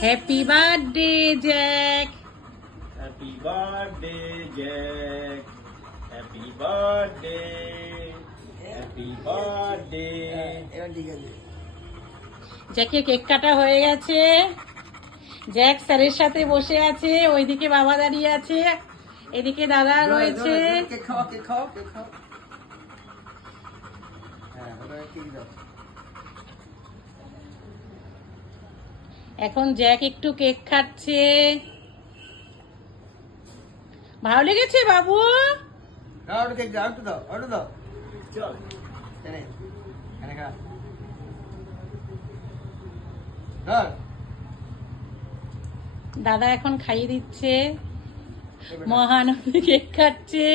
Happy birthday Jack. Happy birthday Jack. Happy birthday. Happy birthday. এবার ঠিক আছে। জ্যাকের cake কাটা হয়ে গেছে। জ্যাক স্যারের সাথে বসে আছে, ওইদিকে বাবা দাঁড়িয়ে আছে, এদিকে দাদা রয়েছে। কেক খাও, কেক খাও, কেক খাও। হ্যাঁ, ওটা কেক দাও। এখন জ্যাক একটু কেক খাচ্ছে। ভালো লেগেছে বাবু? দাও, ওটা কেক দাও, একটু দাও, ওটা দাও। চল। এনে, এনে খা। ধর। দাদা এখন খাইয়ে দিচ্ছে, মহানন্দী কেক খাচ্ছে।